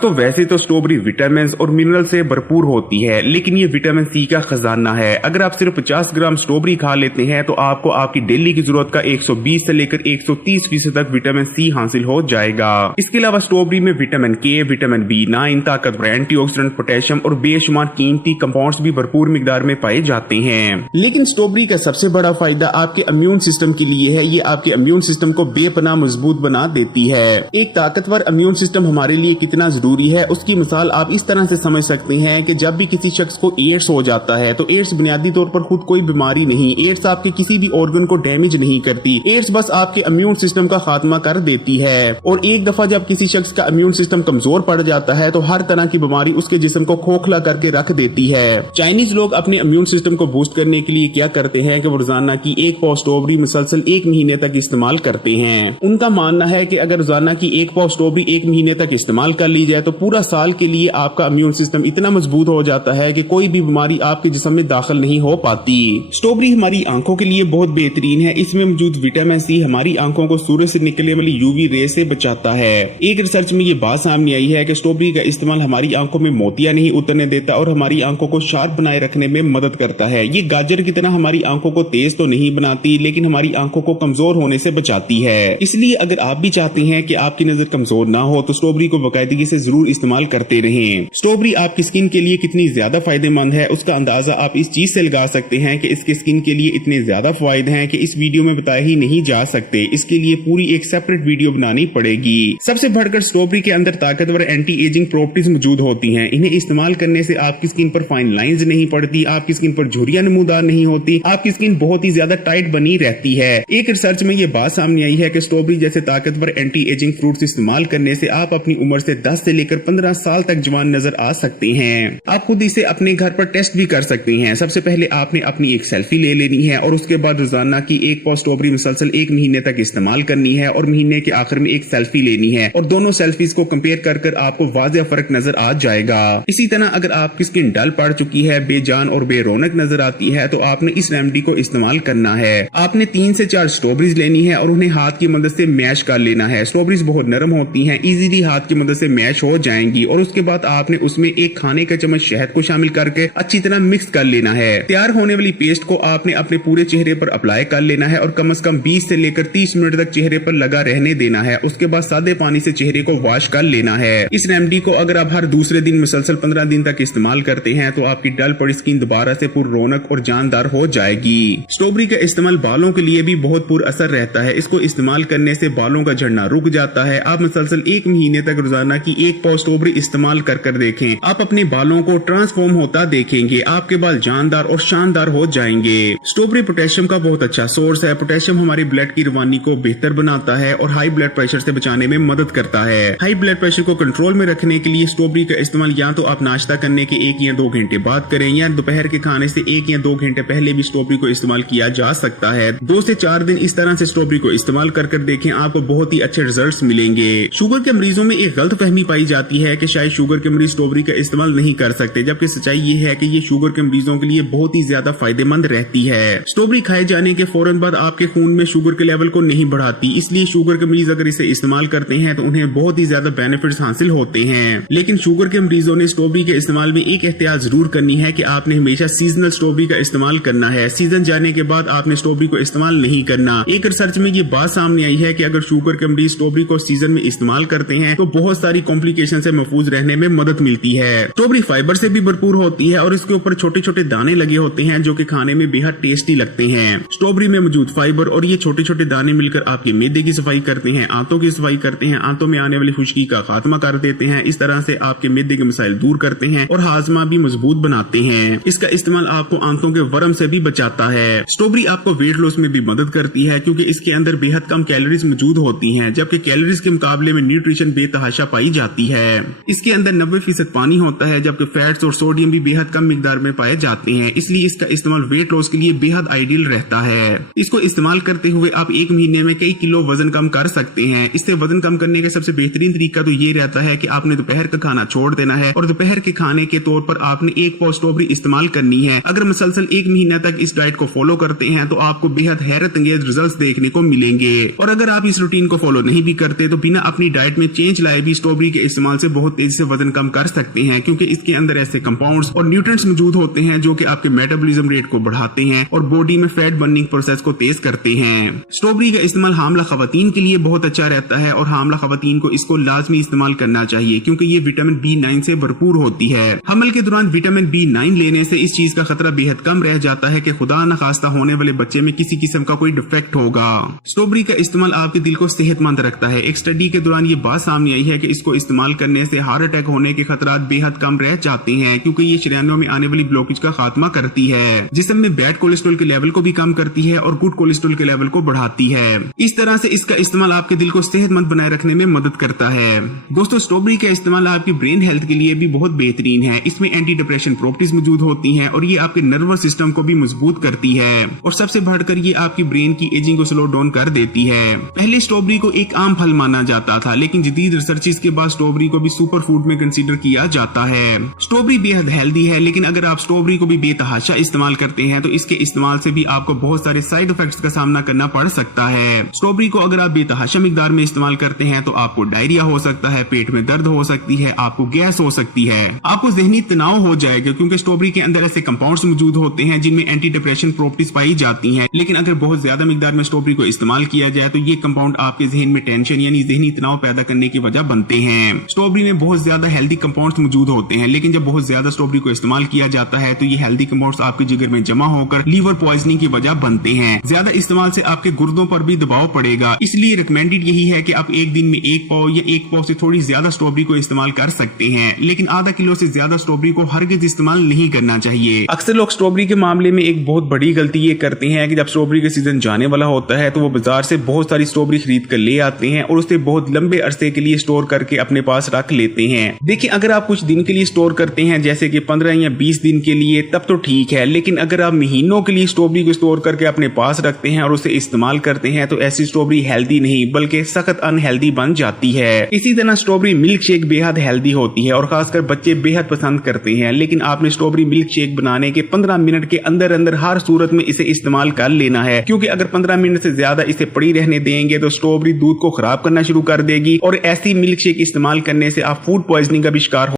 तो वैसे तो स्ट्रॉबेरी विटामिन और मिनरल से भरपूर होती है, लेकिन ये विटामिन सी का खजाना है। अगर आप सिर्फ 50 ग्राम स्ट्रॉबेरी खा लेते हैं तो आपको आपकी डेली की जरूरत का 120 से लेकर 130% तक विटामिन सी हासिल हो जाएगा। इसके अलावा स्ट्रॉबेरी में विटामिन के, विटामिन B9, ताकतवर एंटीऑक्सीडेंट, पोटेशियम और बेशुमार कीमती कंपाउंड्स भी भरपूर मिकदार में पाए जाते हैं। लेकिन स्ट्रॉबेरी का सबसे बड़ा फायदा आपके इम्यून सिस्टम के लिए है। ये आपके इम्यून सिस्टम को बेपनाह मजबूत बना देती है। एक ताकतवर इम्यून सिस्टम हमारे लिए कितना जरूरी है उसकी मिसाल आप इस तरह से समझ सकते हैं कि जब भी किसी शख्स को एड्स हो जाता है तो एड्स बुनियादी तौर पर खुद कोई बीमारी नहीं, एड्स आपके किसी भी ऑर्गन को डैमेज नहीं करती, एड्स बस आपके इम्यून सिस्टम का खात्मा कर देती है। और एक दफा जब किसी शख्स का इम्यून सिस्टम कमजोर पड़ जाता है तो हर तरह की बीमारी उसके जिस्म को खोखला करके रख देती है। चाइनीज लोग अपने इम्यून सिस्टम को बूस्ट करने के लिए क्या करते हैं कि वो रोजाना की 1 पाव स्ट्रॉबेरी मुसलसल 1 महीने तक इस्तेमाल करते हैं। उनका मानना है कि अगर रोजाना की 1 पाव स्ट्रॉबेरी 1 महीने तक इस्तेमाल कर ली जाए तो पूरा साल के लिए आपका इम्यून सिस्टम इतना मजबूत हो जाता है कि कोई भी बीमारी आपके जिस्म में दाखिल नहीं हो पाती। स्ट्रॉबेरी हमारी आंखों के लिए बहुत बेहतरीन है। इसमें मौजूद विटामिन सी हमारी आंखों को सूरज से निकलने वाली यूवी रे से बचाता है। एक रिसर्च में ये बात सामने आई है कि स्ट्रॉबेरी का इस्तेमाल हमारी आंखों में मोतिया नहीं उतरने देता और हमारी आंखों को शार्प बनाए रखने में मदद करता है। ये गाजर की तरह हमारी आंखों को तेज तो नहीं बनाती, लेकिन हमारी आंखों को कमजोर होने से बचाती है। इसलिए अगर आप भी चाहते हैं कि आपकी नजर कमजोर ना हो तो स्ट्रॉबेरी को बाकायदगी से जरूर इस्तेमाल करते रहें। स्ट्रॉबेरी आपकी स्किन के लिए कितनी ज्यादा फायदेमंद है उसका अंदाजा आप इस चीज से लगा सकते हैं कि इसके स्किन के लिए इतने ज्यादा फायदे हैं कि इस वीडियो में बताए ही नहीं जा सकते। इसके लिए पूरी एक सेपरेट वीडियो बनानी पड़ेगी। सबसे बढ़कर स्ट्रॉबेरी के अंदर ताकतवर एंटी एजिंग प्रॉपर्टीज मौजूद होती हैं। इन्हें इस्तेमाल करने से आपकी स्किन पर फाइन लाइंस नहीं पड़ती, आपकी स्किन पर झुर्रियां नमूदार नहीं होती, आपकी स्किन बहुत ही ज्यादा टाइट बनी रहती है। एक रिसर्च में यह बात सामने आई है कि स्ट्रॉबेरी जैसे ताकतवर एंटी एजिंग फ्रूट्स इस्तेमाल करने से आप अपनी उम्र से 10 से लेकर 15 साल तक जवान नजर आ सकते हैं। आप खुद इसे अपने घर पर टेस्ट भी कर सकते हैं। सबसे पहले आपने अपनी एक सेल्फी ले लेनी है और उसके बाद रोजाना की 1 पाव स्ट्रॉबेरी मुसलसल 1 महीने तक इस्तेमाल करनी है और महीने के आखिर में एक सेल्फी लेनी है और दोनों सेल्फीज को कंपेयर कर आपको वाज़ेह फर्क नजर आ जाएगा। इसी तरह अगर आपकी स्किन डल पड़ चुकी है, बेजान और बेरौनक नजर आती है तो आपने इस रेमेडी को इस्तेमाल करना है। आपने 3 से 4 स्ट्रॉबेरीज लेनी है और उन्हें हाथ की मदद से मैश कर लेना है। स्ट्रॉबेरीज बहुत नरम होती हैं, इजीली हाथ की मदद से मैश हो जाएंगी और उसके बाद आपने उसमें एक खाने का चम्मच शहद को शामिल करके अच्छी तरह मिक्स कर लेना है। तैयार होने वाली पेस्ट को आपने अपने पूरे चेहरे पर अप्लाई कर लेना है और कम से कम 20 से लेकर 30 मिनट तक चेहरे पर लगा रहने देना है। उसके बाद सादे पानी से चेहरे को वॉश कर लेना है। इस रेमेडी को अगर आप हर दूसरे दिन मुसलसल 15 दिन तक इस्तेमाल करते हैं तो आपकी डल पड़ी स्किन दोबारा से पुर रौनक और जानदार हो जाएगी। स्ट्रॉबेरी का इस्तेमाल बालों के लिए भी बहुत पुर असर रहता है। इसको इस्तेमाल करने से बालों का झड़ना रुक जाता है। आप मुसलसल 1 महीने तक रोजाना की 1 पाव स्ट्रॉबेरी इस्तेमाल कर देखें, आप अपने बालों को ट्रांसफॉर्म होता देखेंगे। आपके बाल जानदार और शानदार हो जाएंगे। स्ट्रॉबेरी पोटेशियम का बहुत अच्छा सोर्स है। पोटेशियम हमारे ब्लड की रवानी को बेहतर बनाता है और हाई ब्लड प्रेशर से बचाने में मदद करता है। हाई ब्लड प्रेशर को कंट्रोल में रखने के लिए स्ट्रॉबेरी का इस्तेमाल या तो आप नाश्ता करने के 1 या 2 घंटे बाद करें या दोपहर के खाने से 1 या 2 घंटे पहले भी स्ट्रॉबेरी को इस्तेमाल किया जा सकता है। 2 से 4 दिन इस तरह से स्ट्रॉबेरी को इस्तेमाल कर देखें, आपको बहुत ही अच्छे रिजल्ट्स मिलेंगे। शुगर के मरीजों में एक गलत फहमी पाई जाती है कि शायद शुगर के मरीज स्ट्रॉबेरी का इस्तेमाल नहीं कर सकते, जबकि सच्चाई ये है कि ये शुगर के मरीजों के लिए बहुत ही ज्यादा फायदेमंद रहती है। स्ट्रॉबेरी खाए जाने के फौरन बाद आपके खून में शुगर के लेवल को नहीं बढ़ाती, इसलिए शुगर के मरीज अगर इसे इस्तेमाल करते हैं तो उन्हें बहुत ही ज्यादा बेनिफिट्स हासिल होते हैं। लेकिन शुगर के मरीजों ने स्ट्रॉबेरी के इस्तेमाल में एक एहतियात जरूर करनी है कि आपने हमेशा सीजनल स्ट्रॉबेरी का इस्तेमाल करना है। सीजन जाने के बाद आपने स्ट्रॉबेरी को इस्तेमाल नहीं करना। एक रिसर्च में ये बात सामने आई है कि अगर शुगर के मरीज स्ट्रॉबेरी को सीजन में इस्तेमाल करते हैं तो बहुत सारी कॉम्प्लिकेशन से महफूज रहने में मदद मिलती है। स्ट्रॉबेरी फाइबर से भी भरपूर होती है और इसके ऊपर छोटे छोटे दाने लगे होते हैं जो कि खाने में बेहद टेस्टी लगते हैं। स्ट्रॉबेरी में मौजूद फाइबर और ये छोटे छोटे दाने मिलकर आपके मैदे की सफाई करते हैं, आंतों की सफाई करते हैं, आंतों में आने वाली खुश्की का खात्मा कर देते हैं। इस तरह से आपके मैदे के मसाइल दूर करते हैं और हाजमा भी मजबूत बनाते हैं। इसका इस्तेमाल आपको आंतों के वर्म से भी बचाता है। स्ट्रॉबेरी आपको वेट लॉस में भी मदद करती है क्योंकि इसके अंदर बेहद कम कैलोरीज मौजूद होती हैं, जबकि कैलोरीज के मुकाबले में न्यूट्रिशन बेतहाशा पाई जाती है। इसके अंदर 90% पानी होता है, जबकि फैट्स और सोडियम भी बेहद कम मिकदार में पाए जाते हैं, इसलिए इसका इस्तेमाल वेट लॉस के लिए बेहद आइडियल रहता है। इसको इस्तेमाल करते हुए आप एक महीने में कई किलो वजन कम कर सकते हैं। इससे वजन कम करने का सबसे बेहतरीन तरीका तो ये रहता है कि आपने दोपहर का खाना छोड़ देना है और दोपहर के खाने के तौर पर आपने 1 पाव स्ट्रॉबेरी इस्तेमाल करनी है। अगर मुसलसल 1 महीने तक इस डाइट को फॉलो करते हैं तो आपको बेहद हैरत अंगेज रिजल्ट्स देखने को मिलेंगे। और अगर आप इस रूटीन को फॉलो नहीं भी करते तो बिना अपनी डाइट में चेंज लाए भी स्ट्रॉबेरी के इस्तेमाल से बहुत तेजी से वजन कम कर सकते हैं, क्योंकि इसके अंदर ऐसे कंपाउंड्स और न्यूट्रिएंट्स मौजूद होते हैं जो कि आपके मेटाबॉलिज्म रेट को बढ़ाते हैं और बॉडी में फैट बर्निंग प्रोसेस को तेज करते हैं। स्ट्रॉबेरी का इस्तेमाल हामला खवातीन के लिए बहुत अच्छा रहता है और हामला खवातीन को इसको लाजमी इस्तेमाल करना चाहिए, क्योंकि ये विटामिन B9 से भरपूर होती है। हमल के दौरान विटामिन B9 लेने से इस चीज का खतरा बेहद कम रह जाता है कि खुदा न खास्ता होने वाले बच्चे में किसी किस्म का कोई डिफेक्ट होगा। स्ट्रॉबेरी का इस्तेमाल आपके दिल को सेहतमंद रखता है। एक स्टडी के दौरान ये बात सामने आई है कि इसको इस्तेमाल करने से हार्ट अटैक होने के खतरात बेहद कम रह जाते हैं, क्योंकि ये शरीरों में आने वाली ब्लॉकेज का खात्मा करती है, जिस्म में बैड कोलेस्ट्रॉल के लेवल को भी कम करती है और गुड कोलेस्ट्रॉल के लेवल को बढ़ाती है। इस तरह से इसका इस्तेमाल आपके दिल को सेहतमंद बनाए रखने में मदद करता है। दोस्तों, स्ट्रॉबेरी का इस्तेमाल आपकी ब्रेन हेल्थ के लिए भी बहुत बेहतरीन है। इसमें एंटी डिप्रेशन प्रॉपर्टीज मौजूद होती हैं और ये आपके नर्वस सिस्टम को भी मजबूत करती है और सबसे बढ़कर ये आपकी ब्रेन की एजिंग को स्लो डाउन कर देती है। पहले स्ट्रॉबेरी को एक आम फल माना जाता था, लेकिन जदीद रिसर्चेस के बाद स्ट्रॉबेरी को भी सुपर फूड में कंसीडर किया जाता है। स्ट्रॉबेरी बेहद हेल्दी है, लेकिन अगर आप स्ट्रॉबेरी को भी बेतहाशा इस्तेमाल करते हैं तो इसके इस्तेमाल से भी आपको बहुत सारे साइड इफेक्ट्स का सामना करना पड़ सकता है। स्ट्रॉबेरी को अगर आप बेतहाशा मिकदार में इस्तेमाल करते हैं तो आपको डायरिया हो सकता है, पेट में दर्द हो सकती है, आपको गैस हो सकती है, आपको ज़हनी तनाव हो जाएगा, क्योंकि स्ट्रॉबेरी के अंदर ऐसे कंपाउंड्स मौजूद होते हैं जिनमें एंटी डिप्रेशन प्रॉपर्टीज पाई जाती हैं। लेकिन अगर बहुत ज्यादा मिकदार में स्ट्रॉबेरी को इस्तेमाल किया जाए तो ये कंपाउंड आपके जहन में टेंशन यानी ज़हनी तनाव पैदा करने की वजह बनते हैं। स्ट्रॉबेरी में बहुत ज्यादा हेल्दी कंपाउंड्स मौजूद होते हैं, लेकिन जब बहुत ज्यादा स्ट्रॉबेरी को इस्तेमाल किया जाता है तो ये हेल्दी कंपाउंड्स आपके जिगर में जमा होकर लीवर पॉइजनिंग की वजह बनते हैं। ज्यादा इस्तेमाल से आपके गुर्दों पर भी दबाव पड़ेगा, इसलिए रिकमेंडेड यही है कि आप एक दिन में 1 पाव या 1 पाव से थोड़ी ज्यादा स्ट्रॉबेरी को इस्तेमाल कर सकते हैं, लेकिन आधा किलो से ज्यादा स्ट्रॉबेरी को हरगिज इस्तेमाल नहीं करना चाहिए। अक्सर लोग स्ट्रॉबेरी के मामले में एक बहुत बड़ी गलती ये करते हैं कि जब स्ट्रॉबेरी का सीजन जाने वाला होता है तो वो बाजार से बहुत सारी स्ट्रॉबेरी खरीद कर ले आते हैं और उसे बहुत लंबे अरसे के लिए स्टोर करके अपने पास रख लेते हैं। देखिए, अगर आप कुछ दिन के लिए स्टोर करते हैं जैसे कि 15 या 20 दिन के लिए, तब तो ठीक है, लेकिन अगर आप महीनों के लिए स्ट्रॉबेरी को स्टोर करके अपने पास रखते हैं और उसे इस्तेमाल करते हैं तो ऐसी स्ट्रॉबेरी हेल्दी नहीं बल्कि सख्त अनहेल्दी बन जाती है। इसी तरह स्ट्रॉबेरी मिल्क शेक बेहद हेल्दी होती है और खासकर बच्चे बेहद पसंद करते हैं, लेकिन आपने स्ट्रॉबेरी मिल्क शेक बनाने के 15 मिनट के अंदर अंदर हर सूरत में इसे इस्तेमाल कर लेना है, क्योंकि अगर 15 मिनट से ज्यादा इसे पड़ी रहने देंगे तो स्ट्रॉबेरी दूध को खराब करना शुरू कर देगी और ऐसी मिल्क शेक इस्तेमाल करने से आप फूड पॉइजनिंग का भी शिकार